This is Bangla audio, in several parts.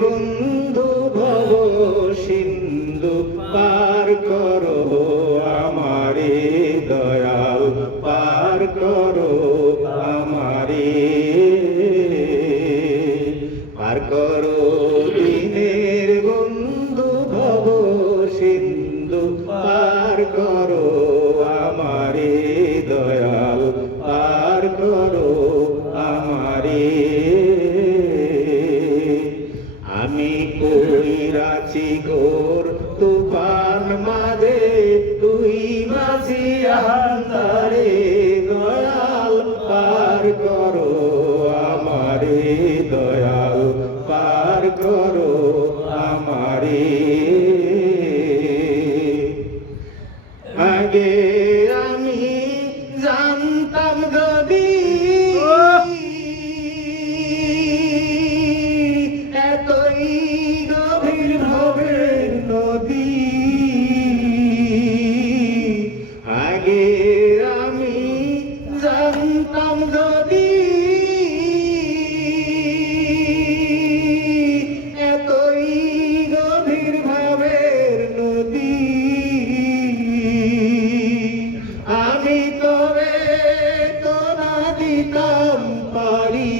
বন্ধু ভব সিন্ধু পার করো আমারে দয়াল পার করো আমারে পার করো দিনের বন্ধু ভব সিন্ধু পার করো আমারে দয়াল পার করো আমারে আমি কইরাছি ঘোর তুফান মাঝে তুই মাঝি আন্ধারে দয়াল পার করো আমারে দয়াল পার করো আমারে আগে আমি জানতাম যদি এতই গভীর হবে নদী আগে আমি জানতাম যদি এতই গভীর ভাবের নদী আমি তবে তো না দিতাম পারি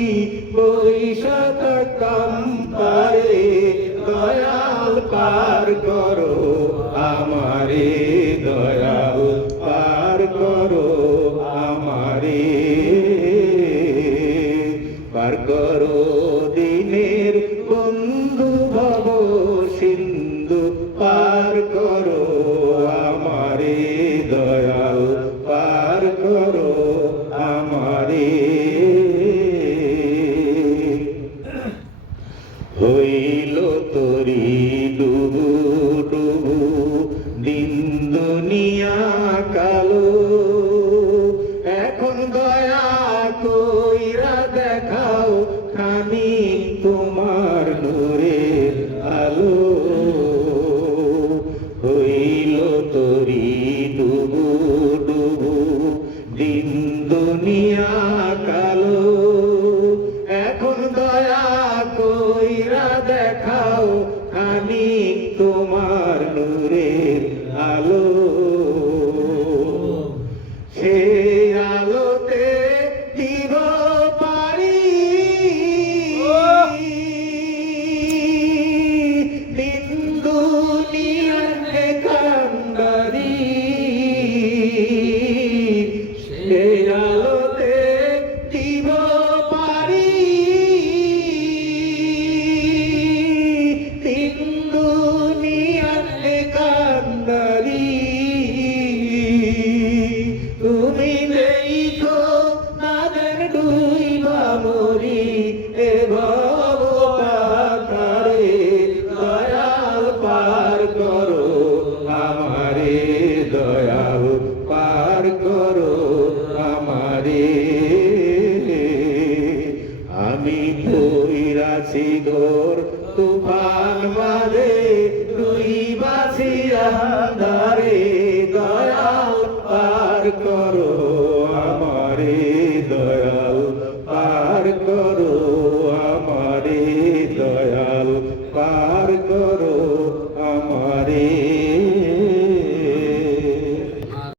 বৈশা থাকতাম পারে দয়াল পার করো আমারে দয়াল পার করো আমারে পার করো দিনের বন্ধু ভব সিন্ধু পার করো আমারে দয়াল পার করো আমারে হইল তরি ডুবু ডুবু দিন দুনিয়া কালো এখন দয়া কইরা দেখাও খানি তোমার নূরের আলো হইল তরি ডুবু ডুবু দিন দুনিয়া কালো এখন দয়া কইরা দেখাও খানি তোমার নূরের আলো সে আলোতে দিব পারি দিন দুনিয়ার একান্দারি সে আলোতে দিব পারি দিন দুনিয়ার একান্দারি তুমি দেখো তাদের ডুইবা মরি এ ভব পাতারে দয়াল পার করো আমারে দয়াল পার করো আমারে আমি কইরাছি ঘোর তুফান মাঝে তুই বাসি আন্ধারে দয়াল পার করো আমারে দয়াল পার করো